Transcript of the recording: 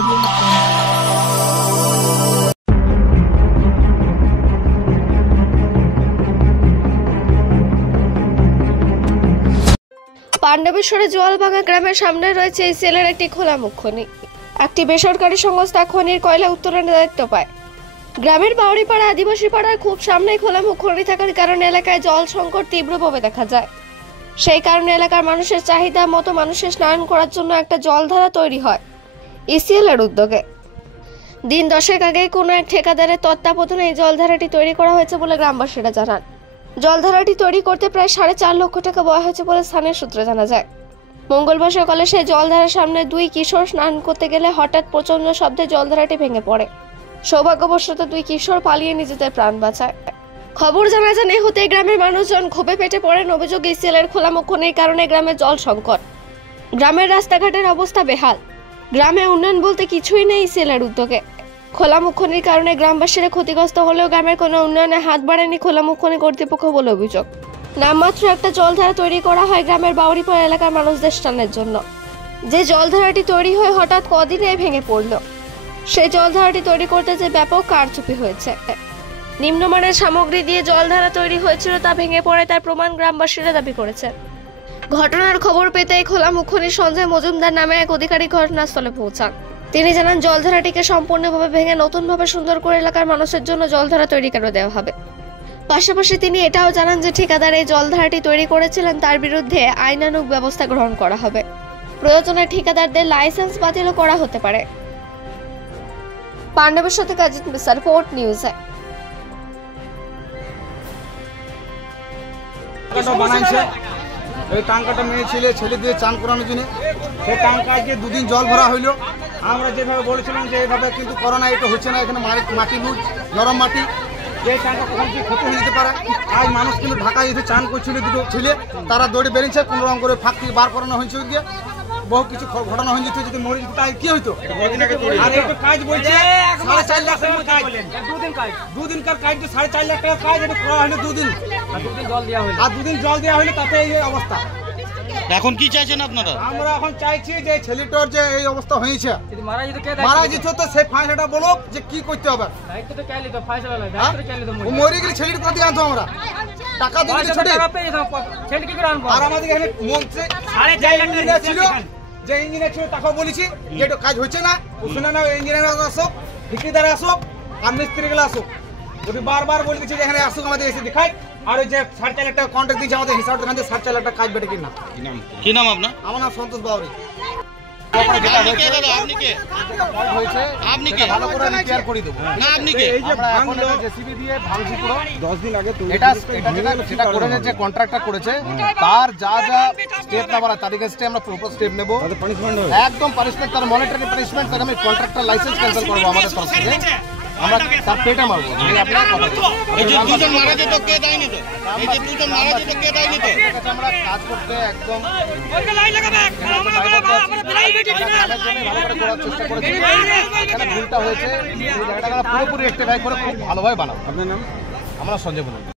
পাণ্ডবেশ্বরে জলভাঙা গ্রামের সামনে রয়েছে ইসিএলের একটি খোলামুখ খনি। একটি বেসরকারি সংস্থা খনির কয়লা উত্তোলনের দায়িত্ব পায়। গ্রামের বাউরিপাড়া আদিবাসী পাড়ার খুব সামনেই খোলামুখ খনি থাকার কারণে এলাকায় জল সংকট তীব্রভাবে দেখা যায়। সেই কারণে এলাকার মানুষের চাহিদা মতো মানুষের স্নান করার জন্য একটা জলধারা তৈরি হয় ইসিএলের উদ্যোগে। দিন 10 আগে কোনো এক ঠিকাদারের তত্ত্বাবধানে এই জলধারাটি তৈরি করা হয়েছে বলে গ্রামবাসীরা জানান। জলধারাটি তৈরি করতে প্রায় 4.5 লক্ষ টাকা ব্যয় হয়েছে বলে স্থানীয় সূত্রে জানা যায়। মঙ্গলবার সকালে সেই জলধারার সামনে দুই কিশোর স্নান করতে গেলে হঠাৎ প্রচন্ড শব্দে জলধারাটি ভেঙে পড়ে। সৌভাগ্যবশত দুই কিশোর পালিয়ে নিজেদের প্রাণ বাঁচায়। খবর জানা যায় হতে গ্রামের মানুষজন ক্ষোভে পেটে পড়েন। অভিযোগ ইসিএলের খোলামুখ খনির কারণে গ্রামে জল সংকট। গ্রামের রাস্তাঘাটের অবস্থা বেহাল। গ্রামে উন্নয়ন বলতে কিছুই নেই ইসিএলের উদ্যোগে। খোলামুখ খনির কারণে গ্রামবাসীরা ক্ষতিগ্রস্ত হলেও গ্রামের কোনো উন্নয়নে হাত বাড়ায়নি খোলামুখ খনি কর্তৃপক্ষ বলে অভিযোগ। নামমাত্র একটা জলধারা তৈরি করা হয় গ্রামের বাউরিপাড়া এলাকার মানুষদের স্নানের জন্য। যে জলধারাটি তৈরি হয়ে হঠাৎ কদিনে ভেঙে পড়ল। সেই জলধারাটি তৈরি করতে যে ব্যাপক কারচুপি হয়েছে। নিম্নমানের সামগ্রী দিয়ে জলধারা তৈরি হয়েছিল তা ভেঙে পড়ে তার প্রমাণ গ্রামবাসীরা দাবি করেছেন। ঘটনার খবর পেতেই খোলামুখ খনির সঞ্জয় মজুমদার নামে এক অধিকারী ঘটনাস্থলে পৌঁছান। তিনি জানান জলধারাটিকে সম্পূর্ণভাবে ভেঙে নতুনভাবে সুন্দর করে এলাকার মানুষের জন্য জলধারা তৈরি করে দেওয়া হবে। পাশাপাশি তিনি এটাও জানান যে ঠিকাদার এই জলধারাটি তৈরি করেছিলেন তার বিরুদ্ধে আইনানুগ ব্যবস্থা গ্রহণ করা হবে। প্রয়োজনে ঠিকাদারদের লাইসেন্স বাতিলও করা হতে পারে। পাণ্ডবেশ্বর থেকে অজিত মিশ্র, রিপোর্ট নিউজ। এই টাঙ্কাটা মেয়ে ছেলে দিয়ে চান করানোর জন্য সেই টাঙ্কায় যে 2 দিন জল ভরা হইলো। আমরা যেভাবে বলেছিলাম যে এইভাবে কিন্তু করোনা এটা হচ্ছে না, এখানে মাটি লুজ নরম মাটি, এই টাঙ্কা কখন কি ক্ষতি হয়ে যেতে পারে। আজ মানুষ কিন্তু ঢাকায় এসে চান করছিল, দুটো ছেলে তারা দৌড়ে বেরিয়েছে, কোনো রকম করে ফাঁক থেকে বার করানো হয়েছে। গিয়ে বহু কিছু ঘটনা হয়ে যেত, যদি মরে যেত তাই কি হইতো। আর একটা কাজ বলছে 4.5 লাখ টাকার কাজ, 2 দিনকার কাজ তো 4.5 লাখ টাকার কাজ, এটা করা হলো 2 দিন, আর 2 দিন জল দেওয়া হলো তাতে এই অবস্থা। এখন কি চাইছেন আপনারা? আমরা এখন চাইছি যে ছেলেটার যে এই অবস্থা হয়েছে মারা যেত তো সেই ফাইসলাটা বলো যে কি করতে হবে। মরে গেলে ছেলেটা কোথায় আনতো আমরা টাকা দিয়ে ছেড়ে, আর আমাদের এখানে মন্ত্রী ছিল যে ইঞ্জিনিয়ার ছিল তাকে বলেছি যে এটা কাজ হচ্ছে না, শুনে না ইঞ্জিনিয়ার আসুক, ঠিকাদার আসুক, আর মিস্ত্রিগুলো আসুক। যদি বারবার বলে দিচ্ছি যে এখানে আসুক আমাদের এসে দেখায়, আর ওই যে 4.5 লাখ টাকা কন্ট্রাক্ট দিয়েছে আমাদের হিসাব দেখান 4.5 লাখ টাকা কাজ বেটে কিনা। কি নাম আপনার? আমার নাম সন্তোষ বাউরি। কন্ট্রাক্টর করেছে তার যা যা স্টেপ নেওয়ার তার কাছে আমরা প্রপার স্টেপ নেব, একদম পানিশমেন্ট, তার মনিটরি পানিশমেন্ট, তাকে আমি কন্ট্রাক্টর লাইসেন্স ক্যান্সেল করবো আমাদের তরফ থেকে, আমরা তার পেটে মারবো। আমরা কাজ করতে একদম চেষ্টা করেছি, ভুলটা হয়েছে পুরোপুরি রেক্টিফাই করে খুব ভালোভাবে বানাবো। আপনার নাম? আমরা সঞ্জয় বলুন।